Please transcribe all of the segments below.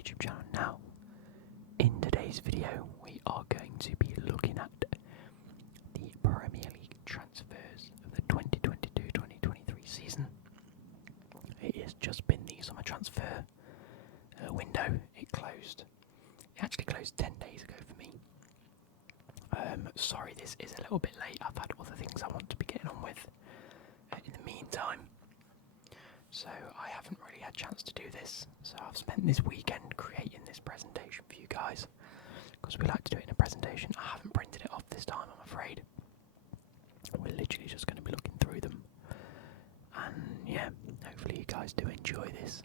YouTube channel. Now, in today's video, we are going to be looking at the Premier League transfers of the 2022-2023 season. It has just been the summer transfer window. It actually closed 10 days ago for me. Sorry, this is a little bit late. I've had other things I want to be getting on with in the meantime. So I haven't really had a chance to do this. So I've spent this weekend creating this presentation for you guys, because we like to do it in a presentation. I haven't printed it off this time, I'm afraid. We're literally just going to be looking through them. And yeah, hopefully you guys do enjoy this.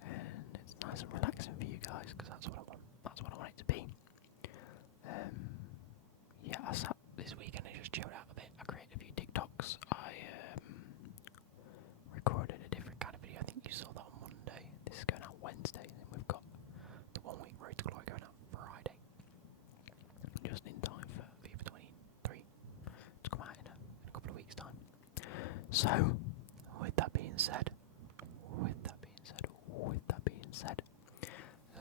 And it's nice and relaxing for you guys, because that's what I want. That's what I want it to be. Yeah, I sat this weekend and just chilled out a bit. I created a few TikToks. I recorded a different kind of video. I think you saw that on Monday. This is going out Wednesday, and then we've got the 1 week Road to Glory going out Friday. Just in time for FIFA 23 to come out in a couple of weeks' time. So, with that being said,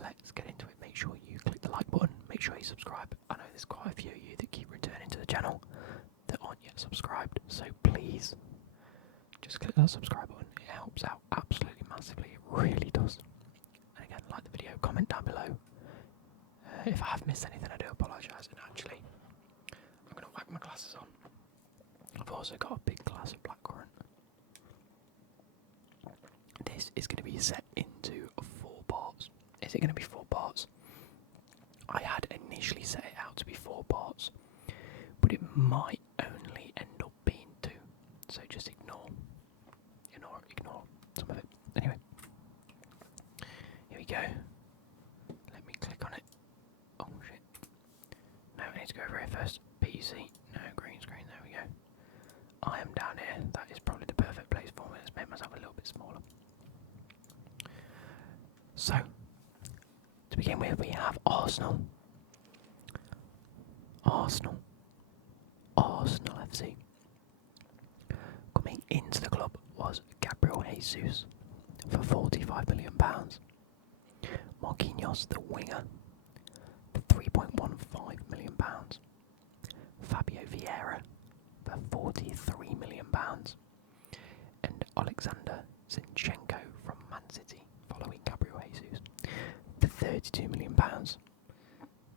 let's get into it. Make sure you click the like button, make sure you subscribe. I know there's quite a few of you that keep returning to the channel that aren't yet subscribed, so please just click that subscribe button. It helps out absolutely massively, it really does. And again, like the video, comment down below. If I have missed anything, I do apologise, and actually I'm going to whack my glasses on. I've also got a big glass of blackcurrant. This is going to be set into 4 parts. Is it going to be 4 parts? I had initially set it out to be 4 parts, but it might only end up being 2. So just ignore some of it. Anyway, here we go. Let me click on it. Oh shit. No, I need to go over here first. PC. No, green screen. There we go. I am down here. That is probably the perfect place for me. Let's make myself a little bit smaller. So, to begin with, we have Arsenal FC. Coming into the club was Gabriel Jesus for £45 million. Marquinhos, the winger, for £3.15 million. Fabio Vieira for £43 million. And Alexander Zinchenko from Man City, following Gabriel Jesus, for £32 million.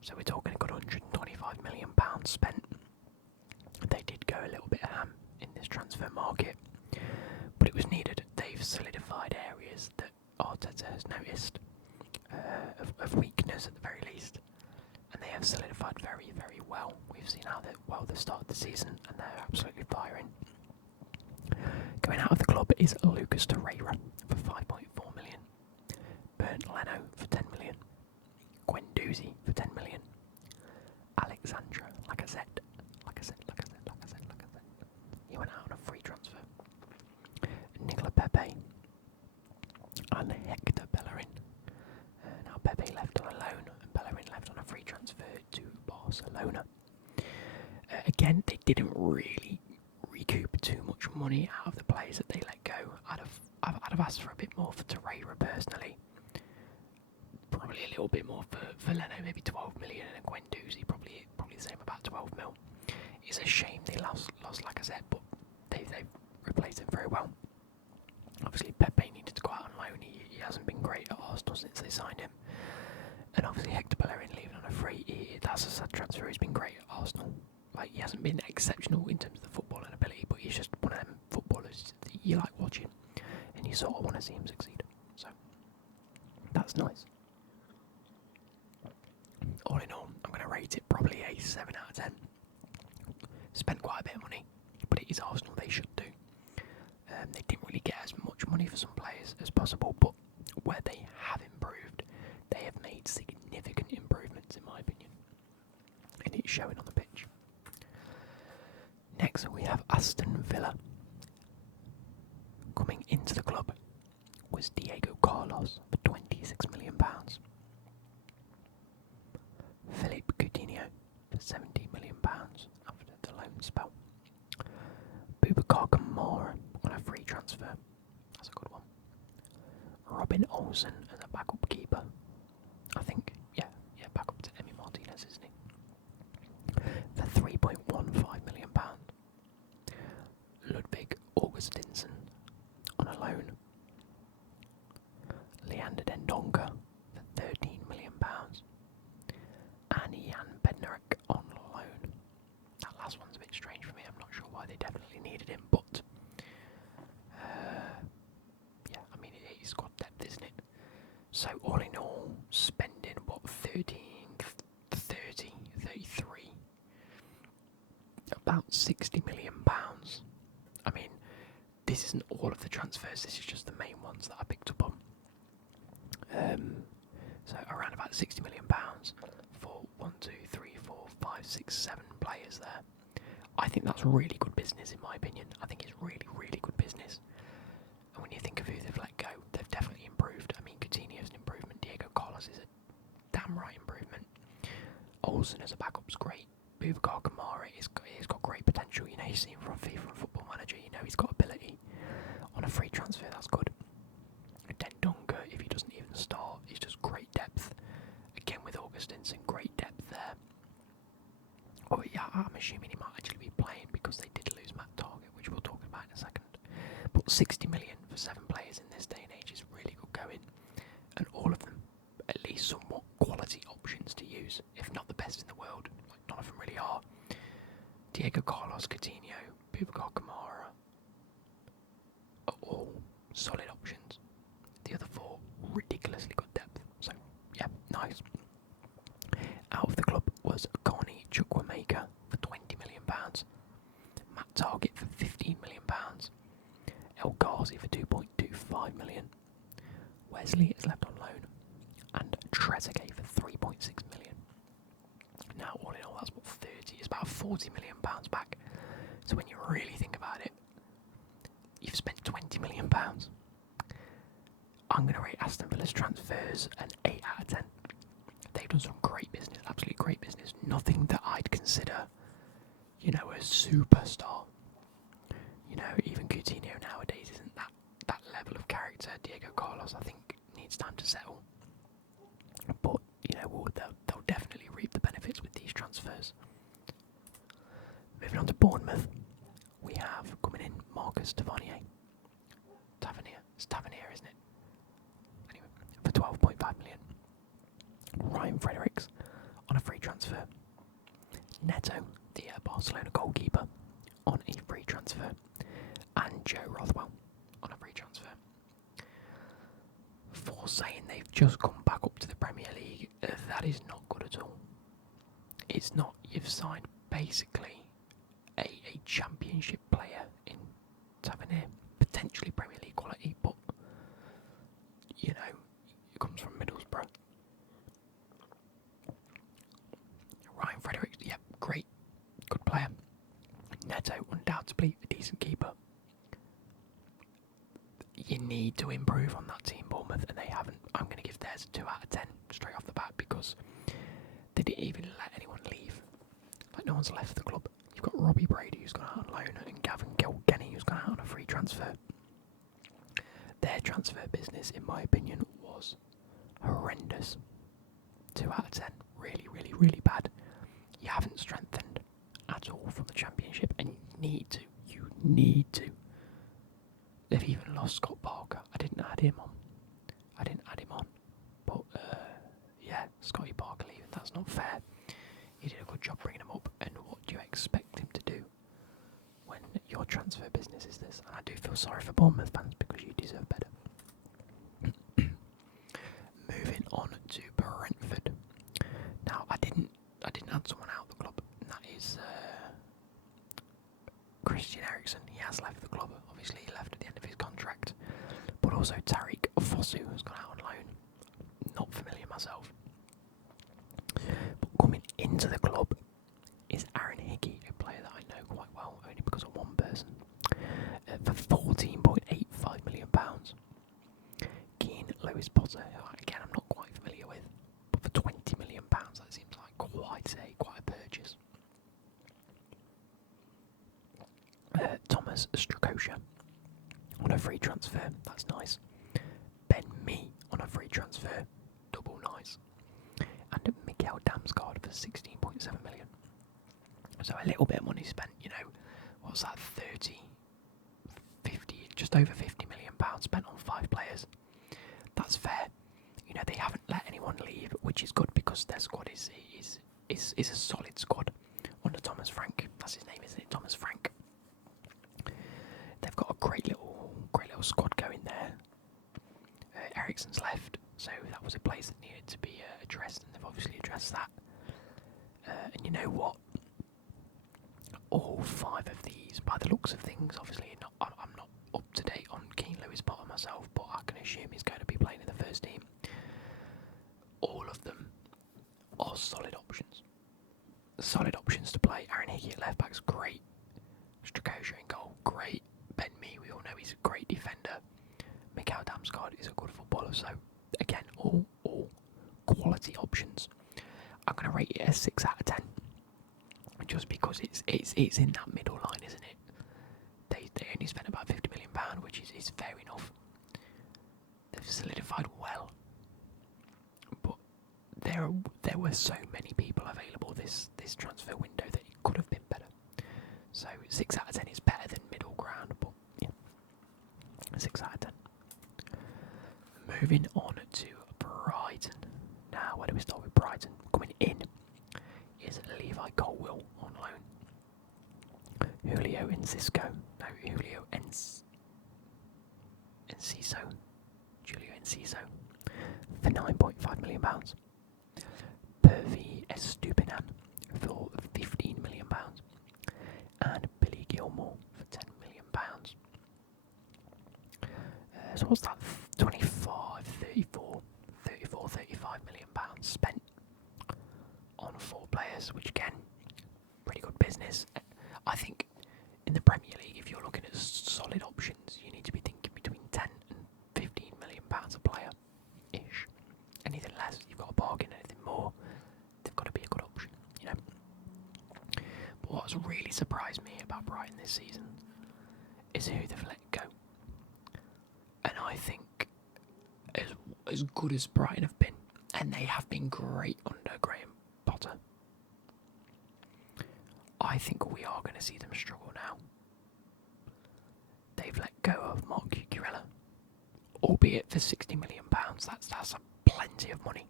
So we're talking a good £125 million spent. They did go a little bit ham in this transfer market, but it was needed. They've solidified areas that Arteta has noticed of weakness at the very least, and they have solidified very, very well. We've seen how they started the season, and they're absolutely firing. Going out of the club is Lucas Torreira for £5.4 million, Bernd Leno for £10 million, Guendouzi for £10 million, Alexandra Lacazette. He went out on a free transfer. Nicola Pepe and Hector Bellerin. Now Pepe left on a loan and Bellerin left on a free transfer to Barcelona. Again, they didn't really recoup too much money out of the players that they let go. I'd have asked for a bit more for Torreira personally. Probably a little bit more for Leno, maybe 12 million, and Guendouzi probably the same, about 12 mil. It's a shame they lost Lacazette, but they've replaced him very well. Obviously, Pepe needed to go out on loan. He hasn't been great at Arsenal since they signed him. And obviously, Hector Bellerin leaving on a free, that's a sad transfer. He's been great at Arsenal. Like, he hasn't been exceptional in terms of the footballing ability, but he's just one of them footballers that you like watching, and you sort of want to see him succeed. So, that's nice. All in all, I'm going to rate it probably a 7 out of 10. Spent quite a bit of money, but it is Arsenal, they should do. They didn't really get as much money for some players as possible, but where they have improved, they have made significant improvements in my opinion. And it's showing on the pitch. Next we have Aston Villa. Coming into the club was Diego Carlos for £26 million. Philippe Coutinho for £17 million after the loan spell. Boubacar Kamara on a free transfer. That's a good one. Robin Olsen as a backup keeper Augustinson on a loan. Leander Dendonka for £13 million. And Jan Bednarek on loan. That last one's a bit strange for me. I'm not sure why they definitely needed him, but yeah, I mean it's got depth, isn't it? So all in all, spending what 33, about £60 million. I mean, this isn't all of the transfers. This is just the main ones that I picked up on. So around about £60 million for 1, 2, 3, 4, 5, 6, 7 players there. I think that's really good business in my opinion. I think it's really, really good business. And when you think of who they've let go, they've definitely improved. I mean, Coutinho's an improvement. Diego Carlos is a damn right improvement. Olsen as a backup's great. Boubacar Kamara he's got great potential. You know, you've seen from FIFA and Football Manager. You know, he's got ability. On a free transfer, that's good. Dendonka, if he doesn't even start, he's just great depth. Again with Augustinson, great depth there. Oh yeah, I'm assuming he might actually be playing because they did lose Matt Target, which we'll talk about in a second. But 60 million for 7 players in this day and age is really good going. And all of them, at least somewhat quality options to use, if not the best in the world. Like, none of them really are. Diego Carlos, Coutinho, Boubacar Kamara are all solid options. The other 4, ridiculously good depth. So, yeah, nice. Out of the club was Connie Chukwuemeka for £20 million. Matt Target for £15 million. El Ghazi for £2.25 million. Wesley is left on loan. And Trezeguet for £3.6 million. Now, all in all, that's what 30 is about £40 million back. So when you really think about it, you've spent £20 million. I'm going to rate Aston Villa's transfers an 8 out of 10. They've done some great business, absolutely great business. Nothing that I'd consider, you know, a superstar. You know, even Coutinho nowadays isn't that level of character. Diego Carlos, I think, needs time to settle. But, you know, they'll definitely reap the benefits with these transfers. Moving on to Bournemouth, we have coming in Marcus Tavernier. It's Tavernier, isn't it? Anyway, for £12.5 million. Ryan Fredericks on a free transfer. Neto, the Barcelona goalkeeper, on a free transfer. And Joe Rothwell on a free transfer. For saying they've just come back up to the Premier League, that is not good at all. It's not. You've signed basically a championship player in Tavernier, potentially Premier League quality, but you know, it comes from Middlesbrough. Ryan Fredericks, yeah, great, good player. Neto, undoubtedly a decent keeper. You need to improve on that team, Bournemouth, and they haven't. I'm going to give theirs a 2 out of 10 straight off the bat because they didn't even let anyone leave. Like, no one's left the club. You've got Robbie Brady, who's gone out on loan, and Gavin Kilkenny, who's gone out on a free transfer. Their transfer business, in my opinion, was horrendous. 2 out of 10. Really, really, really bad. You haven't strengthened at all from the Championship, and you need to. You need to. They've even lost Scott Parker. I didn't add him on. But, yeah, Scotty Parker leaving, that's not fair. He did a good job bringing him up, and what do you expect him to do when your transfer business is this? And I do feel sorry for Bournemouth fans because you deserve better. Moving on to Brentford. Now, I didn't add someone out of the club, and that is Christian Eriksen. He has left the club. Obviously, he left at the end of his contract. But also Tariq Fosu has gone out on loan. Not familiar myself. But coming into the club is Aaron Hickey, a player that I know quite well, only because of one person, for £14.85 million. Keane Lewis Potter, who again I'm not quite familiar with, but for £20 million, that seems like quite a purchase. Thomas Strakosha on a free transfer, that's nice. Ben Mee on a free transfer, double nice. And Mikael Damsgaard for £16.7 million. So a little bit of money spent, you know, what's that, 30, 50 Just over £50 million spent on 5 players. That's fair. You know, they haven't let anyone leave, which is good because their squad is a solid squad under Thomas Frank. That's his name, isn't it? Thomas Frank. They've got a great little squad going there. Eriksen's left, so that was a place that needed to be addressed, and they've obviously addressed that. And you know what? All 5 of these, by the looks of things, obviously I'm not up to date on Keane Lewis Potter myself, but I can assume he's going to be playing in the first team. All of them are solid options. Solid options to play. Aaron Hickey at left back's great. Strakosha in goal, great. Ben Mee, we all know he's a great defender. Mikhail Damsgaard is a good footballer. So again, all quality options. I'm going to rate it a 6 out of 10, just because it's in that middle line, isn't it? They only spent about £50 million, which is fair enough. They've solidified well, but there were so many people available this transfer window that it could have been better. So 6 out of 10 is better than middle ground, but yeah, 6 out of 10. Moving on to Brighton. Now, where do we start with Brighton? Coming in is Levi Colwill on loan. Julio Enciso. Julio Enciso for £9.5 million. Pervy Estupinan for £15 million. And Billy Gilmore for £10 million. So what's that? 25, 34, 35 million pounds spent on 4 players, which again, pretty good business. I think in the Premier League, if you're looking at solid options, you need to be thinking between 10 and 15 million pounds a player-ish. Anything less, you've got a bargain. Anything more, they've got to be a good option, you know. But what's really surprised me about Brighton this season is who they've let go. And I think as good as Brighton have been, and they have been great under Graham Potter, I think we are going to see them struggle now. They've let go of Mark Cucurella, albeit for £60 million. That's plenty of money.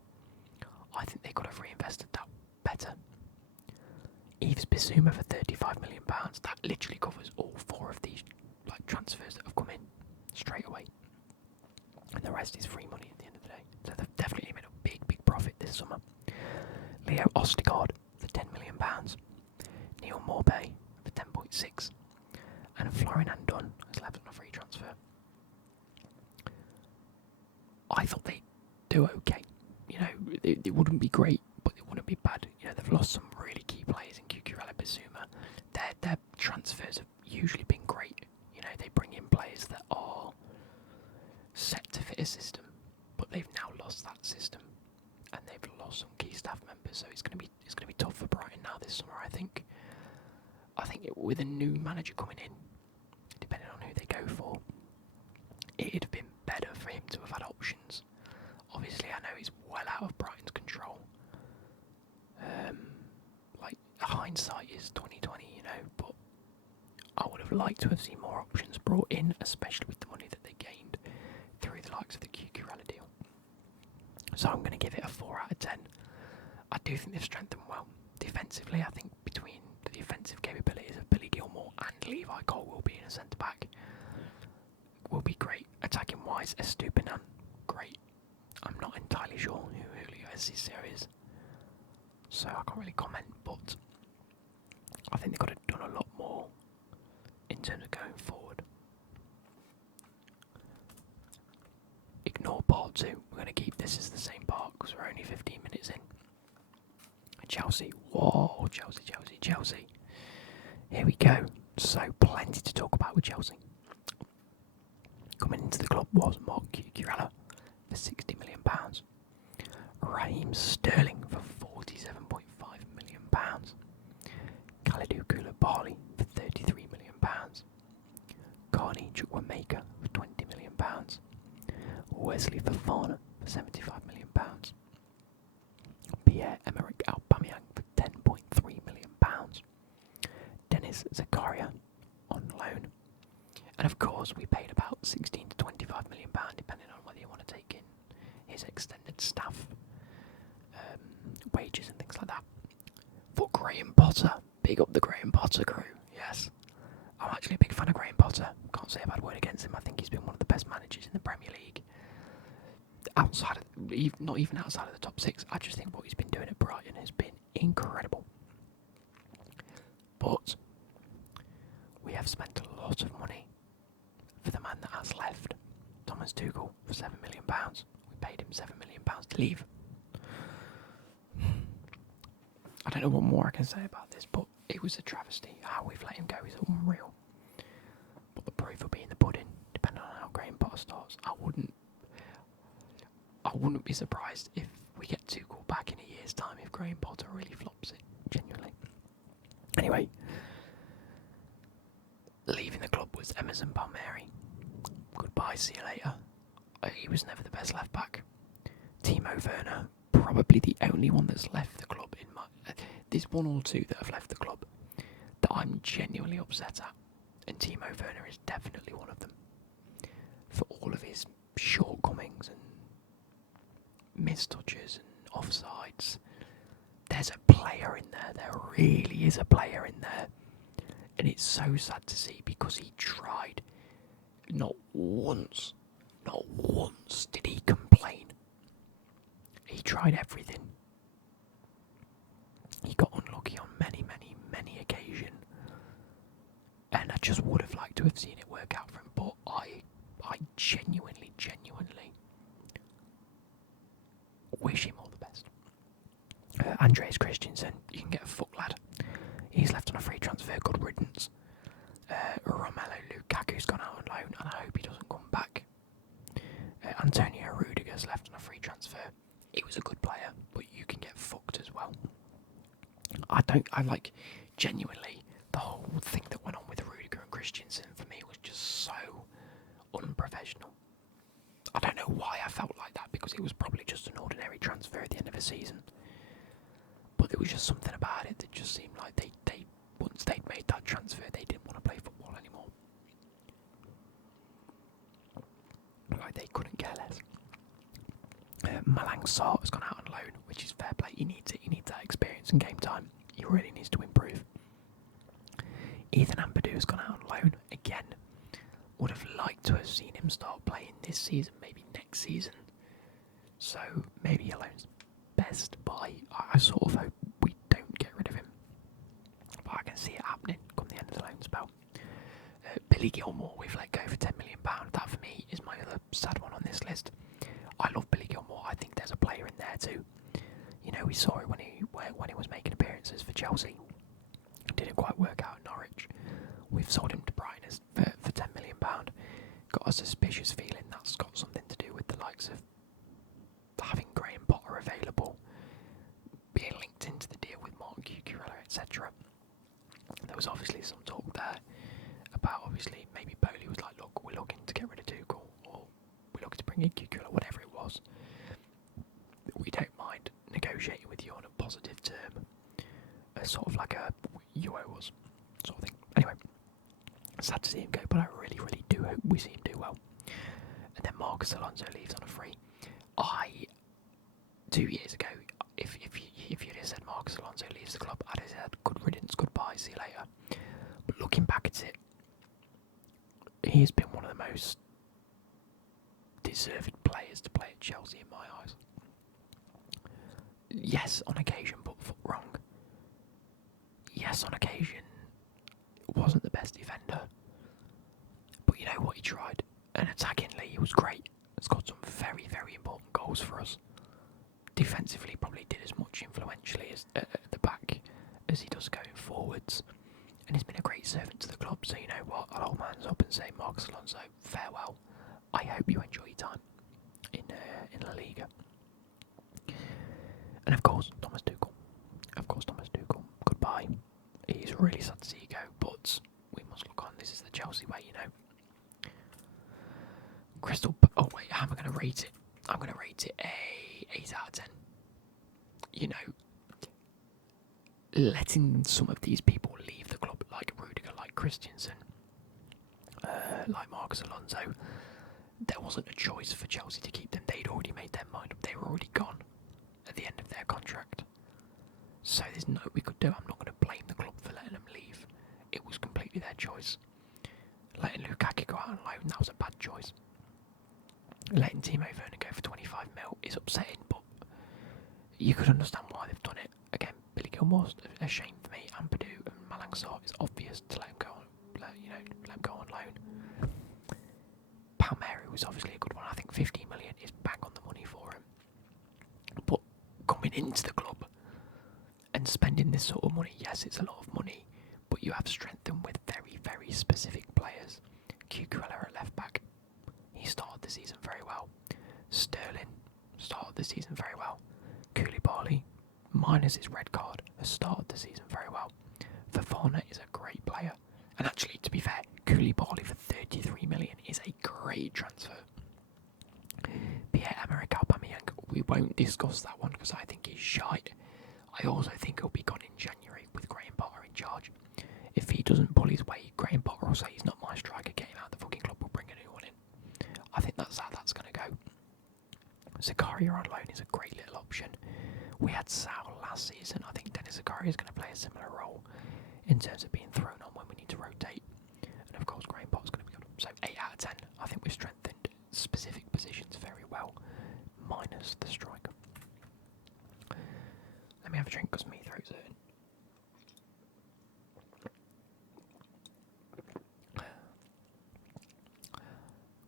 I think they could have reinvested that better. Yves Bissouma for £35 million. That literally covers all 4 of these transfers that have come in straight away. And the rest is free money at the end of the day. So they've definitely made a big profit this summer. Leo Ostigard for £10 million. Neil Morbey for 10.6. And Florian Andon has left on a free transfer. I thought they'd do okay. You know, it wouldn't be great, but it wouldn't be bad. You know, they've lost some really key players in Cucurella, Bissouma. Their transfers have usually been great. You know, they bring in players that are set to fit a system, but they've now lost that system, and they've lost some key staff members. So it's going to be tough for Brighton now this summer. I think with a new manager coming in, depending on who they go for, it'd have been better for him to have had options. Obviously, I know it's well out of Brighton's control. Hindsight is 20/20, you know, but I would have liked to have seen more options brought in, especially with the money that they gained through the likes of the Cucurella deal. So I'm going to give it a 4 out of 10. I do think they've strengthened well. Defensively, I think between the defensive capabilities of Billy Gilmore and Levi Colwill being a centre-back will be great. Attacking-wise, Estupinan, great. I'm not entirely sure who Julio Enciso is, so I can't really comment, but I think they could have done a lot more in terms of going forward. Ignore part 2. We're going to keep this as the same part because we're only 15 minutes in. Chelsea. Whoa, Chelsea. Here we go. So plenty to talk about with Chelsea. Coming into the club was Mark Cucurella for £60 million. Raheem Sterling for £47.5 million. Kalidou Koulibaly for £33 million. Carney Chukwuemeka for £20 million. Wesley Fofana for £75 million. Pierre-Emerick Aubameyang for £10.3 million. Dennis Zakaria on loan. And of course, we paid about 16 to 25 million pound, depending on whether you want to take in his extended staff wages and things like that. For Graham Potter, big up the Graham Potter crew. Yes, I'm actually a big fan of Graham Potter. Can't say a bad word against him. I think he's been one of the best managers in the Premier League. Outside of, not even outside of the top 6. I just think what he's been doing at Brighton has been incredible. But we have spent a lot of money for the man that has left, Thomas Tuchel, for £7 million. We paid him £7 million to leave. I don't know what more I can say about this, but it was a travesty. How we've let him go is unreal. But the proof will be in the pudding, depending on how Graham Potter starts. I wouldn't be surprised if we get Tuchel back in a year's time if Graham Potter really flops it, genuinely. Anyway, leaving the club was Emerson Palmieri. Goodbye, see you later. He was never the best left back. Timo Werner, probably the only one that's left the club in my... There's one or two that have left the club that I'm genuinely upset at, and Timo Werner is definitely one of them. For all of his shortcomings and missed touches and offsides, there's a player in there. There really is a player in there. And it's so sad to see, because he tried. Not once did he complain. He tried everything. He got unlucky on many occasions. And I just would have liked to have seen it work out for him. But I genuinely wish him all the best. Andreas Christensen, you can get a fuck lad. He's left on a free transfer, good riddance. Romelu Lukaku's gone out on loan, and I hope he doesn't come back. Antonio Rudiger's left on a free transfer. He was a good player, but you can get fucked as well. I like, genuinely, the whole thing that went on with Rudiger and Christensen for me was just so unprofessional. I don't know why I felt like that, because it was probably just an ordinary transfer at the end of a season. But there was just something about it that just seemed like they once they'd made that transfer, they didn't want to play football anymore. Like, they couldn't care less. Malang Sarr has gone out on loan, which is fair play. He needs it. He needs that experience and game time. He really needs to improve. Ethan Ampadu has gone out on loan again. Would have liked to have seen him start playing this season, maybe next season. So maybe a loan's best, but I sort of hope we don't get rid of him. But I can see it happening come the end of the loan spell. Billy Gilmore, we've let go for £10 million. That for me is my other sad one on this list. I love Billy Gilmore. I think there's a player in there too. You know, we saw it when he was making appearances for Chelsea. Didn't quite work out at Norwich. We've sold him to Brighton for £10 million. Got a suspicious feeling that's got something to do with the likes of having Graham Potter available, being linked into the deal with Martin Cucurella, etc. There was obviously some talk there about, obviously, maybe Bowley was like, look, we're looking to get rid of Tuchel, or we're looking to bring in Cucurella, whatever it was. We don't mind negotiating with you on a positive term, sort of like a UO was, sort of thing. Anyway, sad to see him go, but I really do hope we see him do well. And then Marcus Alonso leaves on a free. 2 years ago, if you'd have said Marcus Alonso leaves the club, I'd have said good riddance, goodbye, see you later. But looking back at it, he has been one of the most deserved players to play at Chelsea in my eyes. Yes, on occasion, put foot wrong. Yes, on occasion, wasn't the best defender. But you know what, he tried. And attackingly, he was great. He's got some very important goals for us. Defensively, probably did as much influentially as at the back as he does going forwards. And he's been a great servant to the club. So you know what, I'll hold my hands up and say, Marcus Alonso, farewell. I hope you enjoy your time in La Liga. And of course, Thomas Tuchel. Goodbye. It's really sad to see you go, but we must look on. This is the Chelsea way, you know. Oh wait, how am I going to rate it? I'm going to rate it a 8 out of 10. You know, letting some of these people leave the club, like Rudiger, like Christensen, like Marcus Alonso, there wasn't a choice for Chelsea to keep them. They'd already made their mind up. They were already gone at the end of their contract. So there's no we could do. I'm not going to blame the club for letting them leave. It was completely their choice. Letting Lukaku go out on loan, that was a bad choice. Letting Timo Werner go for 25 mil is upsetting, but you could understand why they've done it. Again, Billy Gilmore's a shame for me. Ampadu and Malang Sarr, it's obvious to let him go on, let him go on loan. Palmieri was obviously a good one. I think 15 million is bang on the money for him. But coming into the club and spending this sort of money, yes, it's a lot of money, but you have strengthened with very, very specific players. Cucurella at left back, he started the season very well. Sterling started the season very well. Koulibaly, minus his red card, has started the season very well. Fofana is a great player. And actually, to be fair, Koulibaly for 33 million is a great transfer. Pierre-Emerick Aubameyang, we won't discuss that one because I think he's shite. I also think he'll be gone in January with Graham Potter in charge. If he doesn't pull his weight, Graham Potter will say he's not my striker, get him out of the fucking club, we'll bring a new one in. I think that's how that's going to go. Zakaria on loan is a great little option. We had Sal last season. I think Dennis Zakaria is going to play a similar role in terms of being thrown on when we need to rotate. And of course, Graham Potter's going to be good. So 8 out of 10. I think we've strengthened specific positions very well, minus the striker. Let me have a drink because my throat's hurting.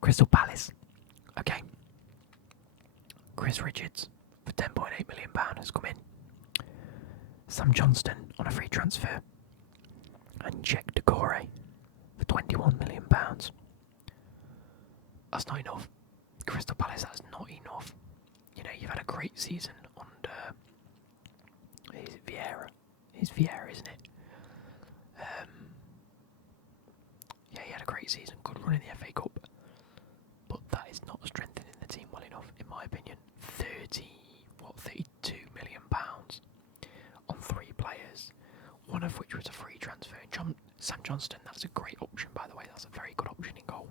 Crystal Palace. Okay. Chris Richards for £10.8 million has come in. Sam Johnston on a free transfer. And Czech Decore for £21 million. That's not enough. Crystal Palace, that's not enough. You know, you've had a great season under... Is it Vieira? It's Vieira, isn't it? Yeah, he had a great season. Good run in the FA Cup. But that is not strengthening the team well enough, in my opinion. £32 million on 3 players, one of which was a free transfer. Sam Johnston, that's a great option, by the way. That's a very good option in goal.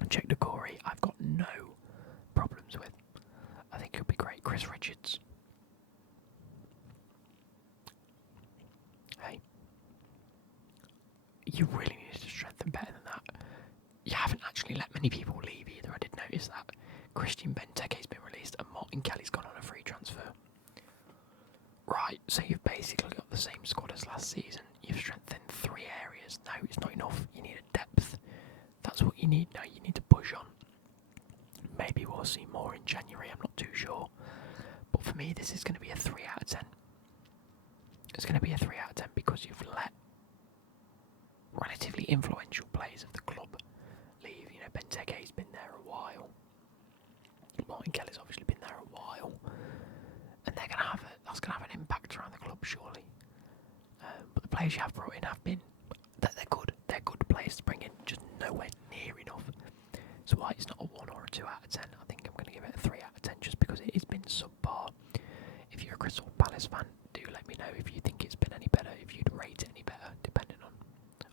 And Czech Decore, I've got no problems with. I think he'll be great. Chris Richards. Hey, you really needed to strengthen better than that. You haven't actually let many people leave either. I did notice that. Christian Benteke's been released and Martin Kelly's gone on a free transfer. Right, so you've basically got the same squad as last season. You've strengthened 3 areas. No, it's not enough. You need a depth. That's what you need now. You need to push on. Maybe we'll see more in January. I'm not too sure. But for me, this is going to be a 3 out of 10. It's going to be a 3 out of 10 because you've let relatively influential players of the club leave. You know, Benteke's been there a while. Martin Kelly's obviously been there a while. And that's going to have an impact around the club, surely. But the players you have brought in have been, they're good. They're good players to bring in, just nowhere near enough. So why it's not a 1 or a 2 out of 10, I think I'm going to give it a 3 out of 10 just because it has been subpar. If you're a Crystal Palace fan, do let me know if you think it's been any better, if you'd rate it any better, depending on...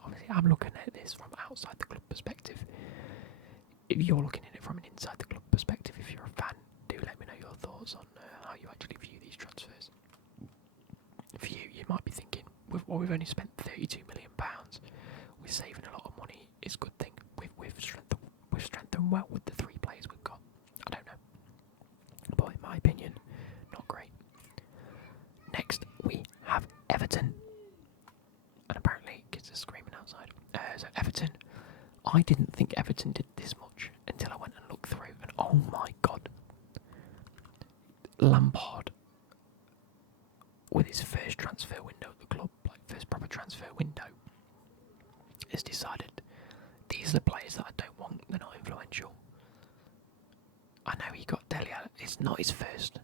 Obviously, I'm looking at this from outside the club perspective. If you're looking at it from an inside the club perspective, if you're a fan, do let me know your thoughts on how you actually view these transfers. For you, you might be thinking, we've only spent £32 million, we're saving a lot of money, it's a good thing. We've strengthened well with the 3 players we've got. I don't know. But in my opinion, not great. Next, we have Everton. And apparently, kids are screaming outside. So Everton, I didn't think Everton did this much until I went and looked through, and oh my god. Lampard, with his first transfer window at the club, like first proper transfer window, has decided these are the players that I don't want, they're not influential. I know he got Dele Alli, it's not his first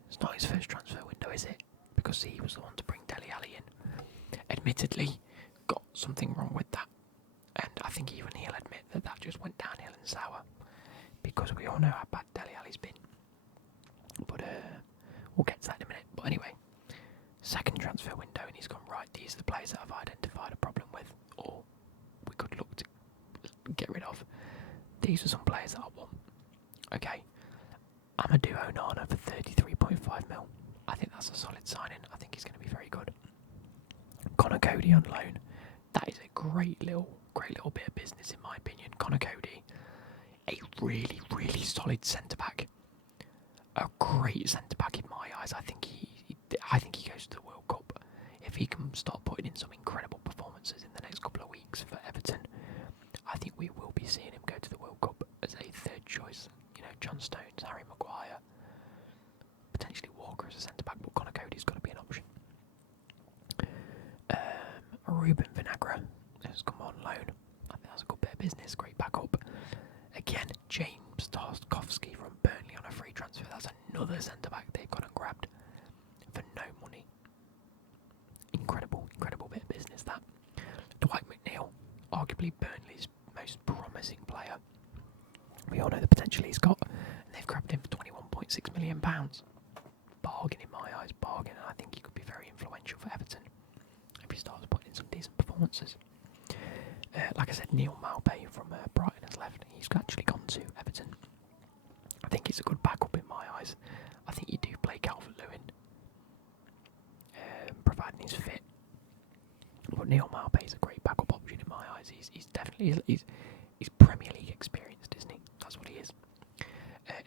transfer window, is it? Because he was the one to bring Dele Alli in. Admittedly, got something wrong with that. And I think even he'll admit that that just went downhill and sour. Because we all know how bad Dele Alli's been. But we'll get to that in a minute. But anyway, second transfer window and he's gone, right, these are the players that I've identified a problem with. Or we could look to get these are some players that I want. Okay, Amadou Onana for 33.5 mil. I think that's a solid signing. I think he's going to be very good. Connor Cody on loan. That is a great little bit of business in my opinion. Connor Cody, a really, really solid centre back. A great centre back in my eyes. I think he goes to the World Cup if he can start putting in some incredible performances in the next couple of weeks for Everton. I think we will be seeing him go to the World Cup as a third choice. You know, John Stones, Harry Maguire, potentially Walker as a centre back, but Connor Cody's got to be an option. Ruben Vinagre has come on loan. I think that's a good bit of business. Great backup. Again, James Tarkowski from Burnley on a free transfer. That's another centre back they've gone and grabbed for no money. Incredible bit of business that. Dwight McNeil, arguably Burnley's most promising player. We all know the potential he's got, and they've grabbed him for £21.6 million. Bargain in my eyes, bargain, and I think he could be very influential for Everton if he starts putting in some decent performances. Like I said, Neil Maupay from Brighton has left. He's actually gone to Everton. I think he's a good backup in my eyes. I think you do play Calvert-Lewin, providing he's fit. But Neil Maupay is a great backup option in my eyes. He's definitely he's Premier League experienced, isn't he? That's what he is.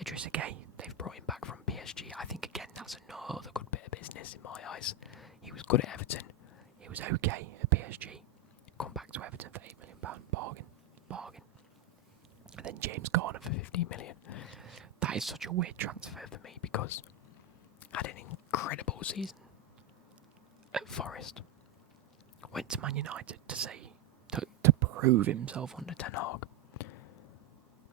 Idrissa Gueye, they've brought him back from PSG. I think again that's another good bit of business in my eyes. He was good at Everton. He was okay at PSG. Come back to Everton for £8 million. Bargain. And then James Garner for 15 million. That is such a weird transfer for me because had an incredible season at Forest. Went to Man United to prove himself under Ten Hag.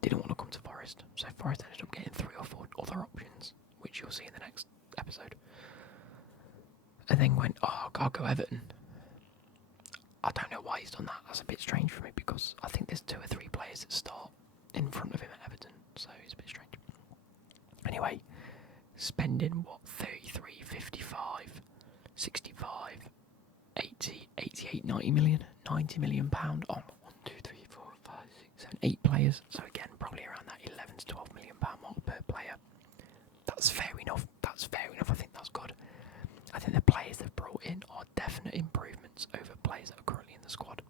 Didn't want to come to Forest, so Forest ended up getting 3 or 4 other options, which you'll see in the next episode. And then went, I'll go Everton. I don't know why he's done that. That's a bit strange for me because I think there's 2 or 3 players that start in front of him at Everton, so it's a bit strange. Anyway, spending 33, 55, 65, 80, 88, 90 million, £90 million on 1, 2, 3, 4, 5, 6, 7, 8 players. So again, probably around that 11 to 12 million pound mark per player. That's fair enough. I think that's good. I think the players they've brought in are definite improvements over players that are currently in the squad.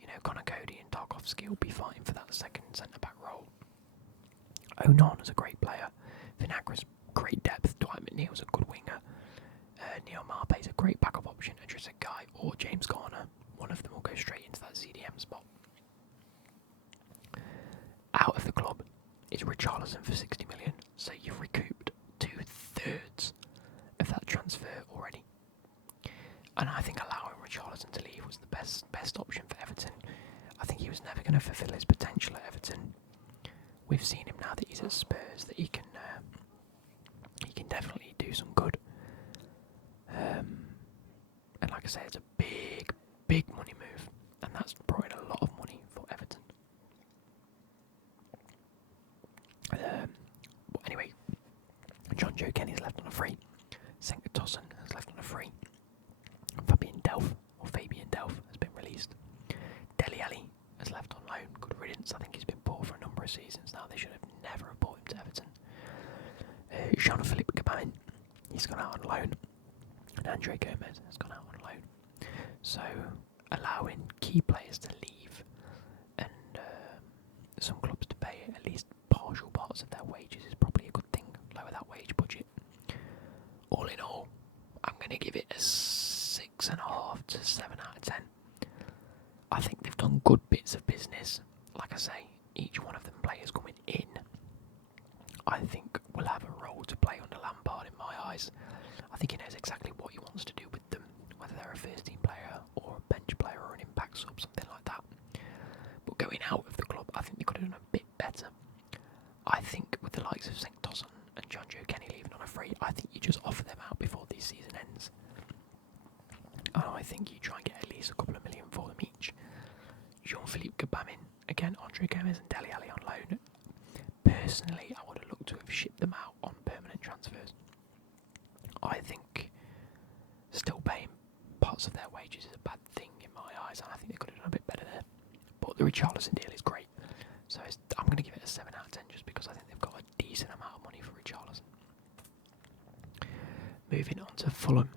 You know, Connor Cody and Tarkowski will be fighting for that second centre-back role. Onana's a great player. Vinagre's great depth. Dwight McNeil's a good winger. Neil Maupay's a great backup option. Idrissa Gueye or James Garner. One of them will go straight into that CDM spot. Out of the club is Richarlison for 60 million. So you've recouped 2/3 of that transfer already. And I think allowing Richarlison to leave was the best option for Everton. I think he was never going to fulfil his potential at Everton. We've seen him now that he's at Spurs that he can definitely do some good. And like I say, it's a big money move, and that's brought in a lot of money for Everton. But anyway, John Joe Kenny's left on a free. Senka Tossen has left on a free. Fabian Delph has been released. Dele Alli has left on loan. Good riddance. I think he's been poor for a number of seasons now. They should have never have bought him to Everton. Jean-Philippe Gabin, he's gone out on loan. And Andre Gomez has gone out on loan. So allowing key players to leave and some clubs to pay at least partial parts of their wages is probably a good thing. Lower that wage budget. All in all, I'm going to give it a 6.5 to 7 out of 10. I think they've done good bits of business. Like I say, each one of them players coming in, I think will have a role to play under Lampard in my eyes. I think he knows exactly what he wants to do with them, whether they're a first team player or a bench player or an impact sub, something like that. But going out of the club, I think they could have done a bit better. I think with the likes of St. Tossen and John Joe Kenny leaving on a free, I think you just offer them out before the season ends. And I think you try and get at least a couple of million for them each. Jean-Philippe Gabin, again, Andre Gomez and Dele Alli on loan. Personally, I would have looked to have shipped them out on permanent transfers. I think still paying parts of their wages is a bad thing in my eyes, and I think they could have done a bit better there. But the Richarlison deal is great, so I'm going going to give it a 7 out of 10 just because I think they've got a decent amount of money for Richarlison. Moving on to Fulham.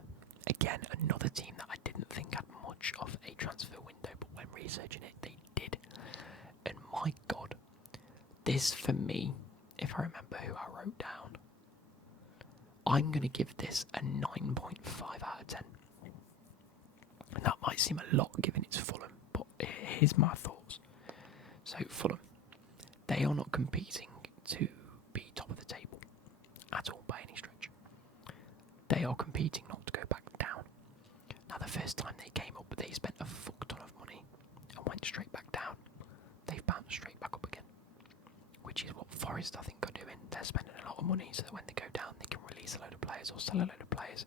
Again, another team that I didn't think had much of a transfer window, but when researching it, they did. And my God, this for me, if I remember who I wrote down, I'm going to give this a 9.5 out of 10. And that might seem a lot given it's Fulham, but here's my thoughts. So Fulham, they are not competing to be top of the table at all by any stretch. They are competing not to go back down. Now the first time they came up, they spent a fuck ton of money and went straight back down. They've bounced straight back up again, which is what Forest I think are doing. They're spending a lot of money so that when they go down they can release a load of players or sell a load of players,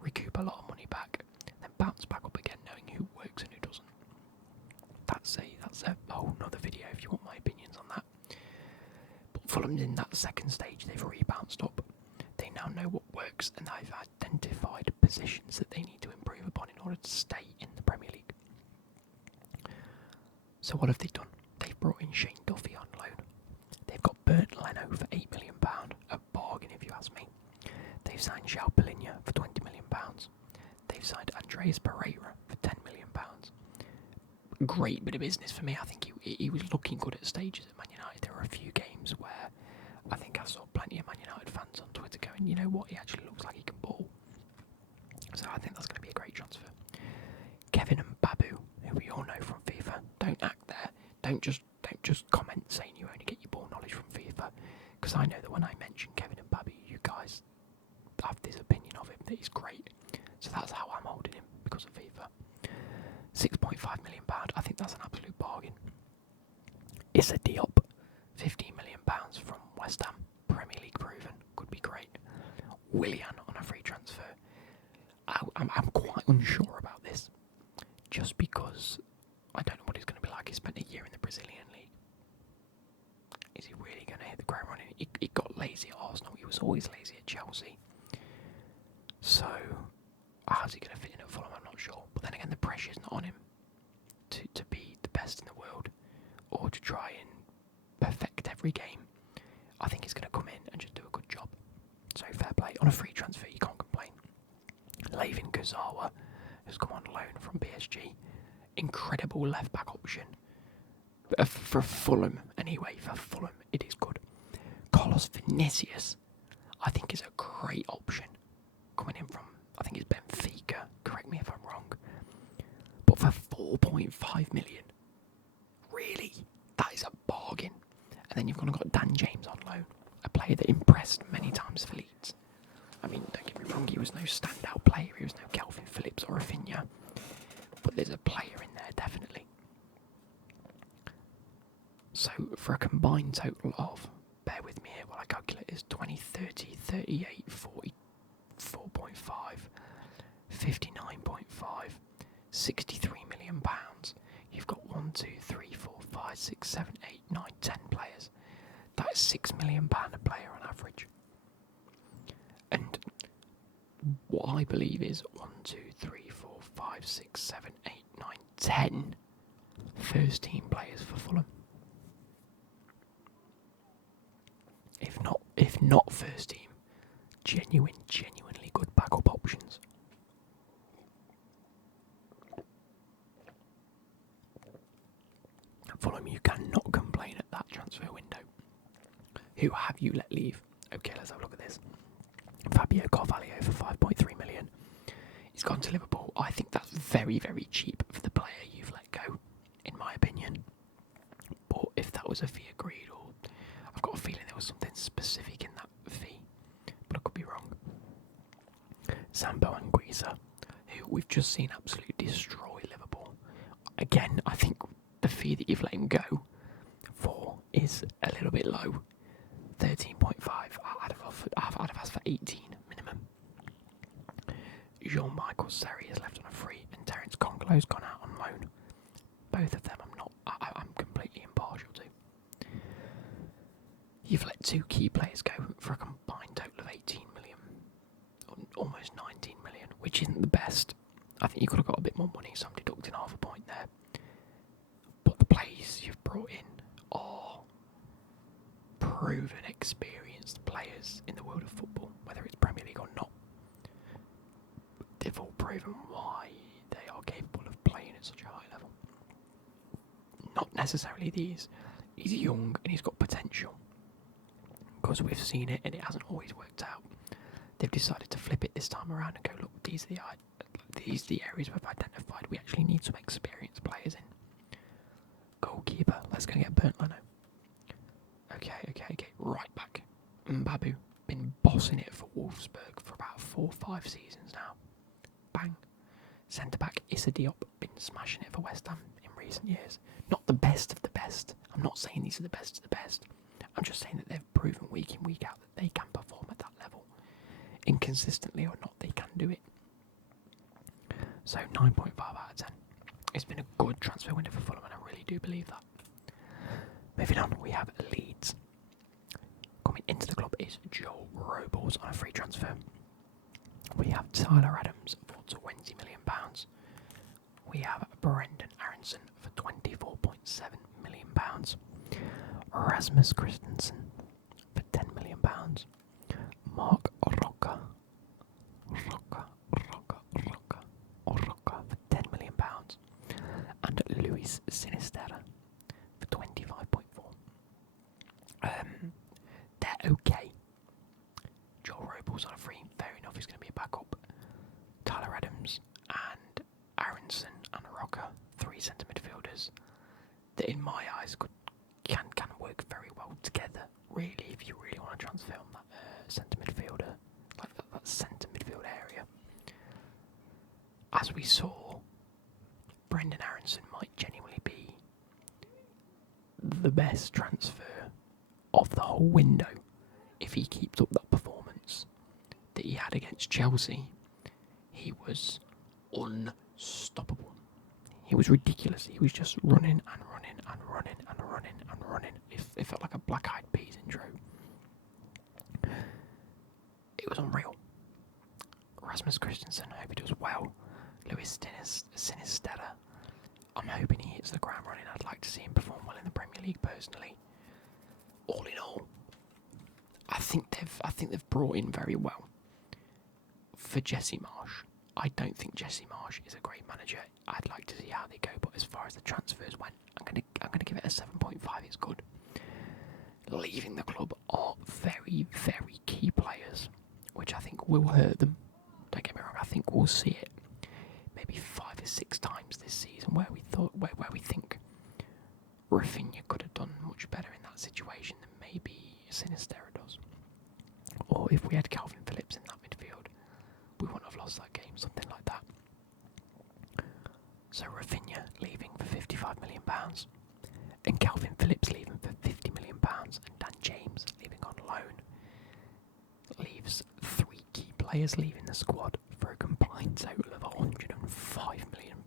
recoup a lot of money back, then bounce back up again knowing who works and who doesn't. That's a whole nother video if you want my opinions on that. But Fulham's in that second stage, they've rebounced up. They now know what works and they've identified positions that they need to improve upon in order to stay in the Premier League. So what have they done? They've brought in Shane Duffy on loan. They've got Bernd Leno for £8 million, a bargain if you ask me. They've signed João Palhinha for £20 million. They've signed Andreas Pereira for £10 million. Great bit of business for me. I think he was looking good at stages at Man United. There were a few games where I think I saw plenty of Man United fans on Twitter going, you know what, he actually looks like he can ball. So I think that's going to be a great transfer. Kevin and Babu, who we all know from FIFA, don't act there. Don't just comment saying you only get your ball knowledge from FIFA, because I know that when I mention Kevin and Babu, you guys have this opinion of him that he's great. So that's how I'm holding him because of FIFA. £6.5 million. I think that's an absolute bargain. Issa Diop, £15 million from West Ham, Premier League proven, could be great. Willian on a free transfer. I'm quite unsure about this, just because I don't know what he's going to be like. He spent a year in the Brazilian league. Is he really going to hit the ground running? He got lazy at Arsenal. He was always lazy at Chelsea. So how's he going to fit in at Fulham? I'm not sure. But then again, the pressure's not on him to be the best in the world or to try and perfect every game. I think he's going to come in and just do a good job. So fair play. On a free transfer, you can't complain. Layvin Kurzawa, who's come on loan from PSG. Incredible left-back option. For Fulham, anyway, for Fulham, it is good. Carlos Vinicius, I think, is a great option. Coming in from, I think it's Benfica, correct me if I'm wrong. But for 4.5 million, really? That is a bargain. And then you've got Dan James on loan, a player that impressed many times for Leeds. I mean, don't get me wrong, he was no standout player, he was no Calvin Phillips or Rafinha, but there's a player in there, definitely. So, for a combined total of, bear with me here while I calculate this, 20, 30, 38, 40, 4.5, 59.5, 63 million pounds. You've got 1, 2, 3, 4, 5, 6, 7, 8, 9, 10 players. That is £6 million a player on average. And what I believe is 1, 2, 3, 4, 5, 6, 7, 8, 9, 10 first team players for Fulham. If not first team, genuinely good backup options. Fulham, you cannot complain at that transfer window. Who have you let leave? Okay, let's have a look at this. Fabio Carvalho for 5.3 million. He's gone to Liverpool. I think that's very, very cheap for the player you've let go, in my opinion. But if that was a fee agreed, or I've got a feeling there was something specific in that fee, but I could be wrong. Sambo Anguissa, who we've just seen absolutely destroy Liverpool. Again, I think the fee that you've let him go for is a little bit low. 13.5. I'd have asked for 18 minimum. Jean-Michael Seri is left on a free, and Terence Congolo's gone out on loan. Both of them I'm completely impartial to. You've let two key players go for a combined total of 18 million, almost 19 million, which isn't the best. I think you could have got a bit more money, so I'm deducting half a point there. But the players you've brought in are proven, experienced players in the world of football, whether it's Premier League or not. They've all proven why they are capable of playing at such a high level. Not necessarily these. He's young and he's got potential. Because we've seen it and it hasn't always worked out. They've decided to flip it this time around and go, look, these are the areas we've identified. We actually need some experienced players in. Goalkeeper. Let's go get Bernd Leno. Okay. Right back. Mbabu. Been bossing it for Wolfsburg for about 4 or 5 seasons now. Bang. Centre back Issa Diop. Been smashing it for West Ham in recent years. Not the best of the best. I'm not saying these are the best of the best. I'm just saying that they've proven week in, week out that they can perform at that level. Inconsistently or not, they can do it. So 9.5 out of 10. It's been a good transfer window for Fulham, and I really do believe that. Moving on, we have Leeds. Coming into the club is Joel Robles on a free transfer. We have Tyler Adams for £20 million. We have Brendan Aronson for £24.7 million. Rasmus Christensen for £10 million. Mark Roca for £10 million. And Luis Sinisterra for 25.4. They're okay. Joel Robles on a free, fair enough, he's going to be a backup. Tyler Adams and Aronson and Roca, 3 centre midfielders that in my eyes can work very well together, really, if you really want to transfer on that centre midfielder, like that centre midfield area. As we saw, Brendan Aronson might genuinely be the best transfer of the whole window if he keeps up that performance that he had against Chelsea. He was unstoppable. He was ridiculous. He was just running and running and running and running and running. It felt like a Black Eyed Peas intro. It was unreal. Rasmus Christensen, I hope he does well. Luis Sinisterra, I'm hoping he hits the ground running. I'd like to see him perform well in the Premier League personally. All in all, I think they've brought in very well. For Jesse Marsh, I don't think Jesse Marsh is a great manager. I'd like to see how they go, but as far as the transfers went, I'm gonna give it a 7.5. It's good. Leaving the club are very, very key players, which I think will hurt them. Don't get me wrong. I think we'll see it maybe 5 or 6 times this season where we think Rafinha could have done much better in that situation than maybe Sinisterra does. Or if we had Calvin Phillips in that midfield, we wouldn't have lost that game, something like that. So Rafinha leaving for £55 million, and Calvin Phillips leaving for £50 million, and Dan James leaving on loan, leaves 3 key players leaving the squad for a combined total of £105 million.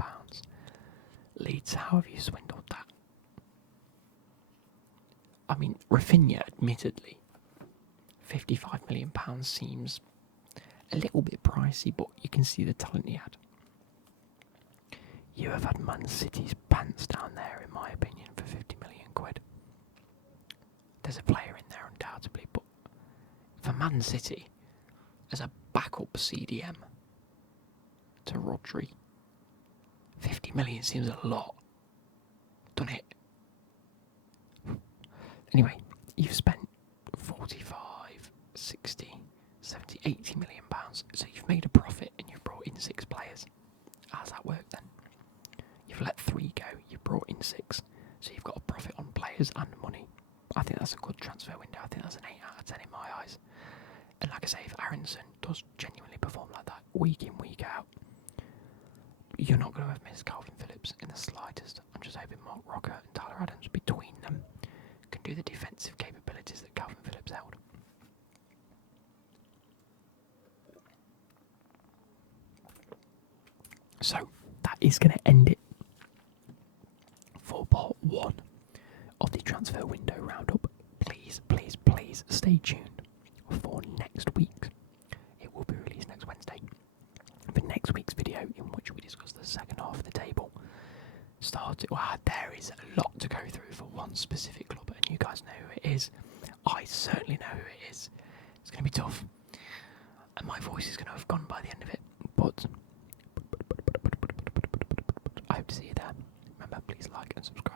Leeds, how have you swindled that? I mean, Rafinha, admittedly, £55 million seems a little bit pricey, but you can see the talent he had. You have had Man City's pants down there, in my opinion, for £50 million. There's a player in there, undoubtedly, but for Man City, as a backup CDM to Rodri, 50 million seems a lot, doesn't it? Anyway, you've spent 45, 60, 70, 80 million pounds, so you've made a profit and you've brought in 6 players. How's that work then? You've let 3 go, you've brought in 6, so you've got a profit on players and money. I think that's a good transfer window. I think that's an 8 out of 10 in my eyes. And like I say, if Aronson does genuinely perform like that week in, week out, you're not going to have missed Calvin Phillips in the slightest. I'm just hoping Mark Roca and Tyler Adams, between them, can do the defensive capabilities that Calvin Phillips held. So that is going to end it for part 1 of the transfer window roundup. Please, please, please stay tuned for next week. It will be released next Wednesday. For next week's video, in which we discuss the second half of the table, there is a lot to go through for one specific club, and You guys know who it is. I certainly know who it is. It's going to be tough. And my voice is going to have gone by the end of it. But I hope to see you there. Remember, please like and subscribe.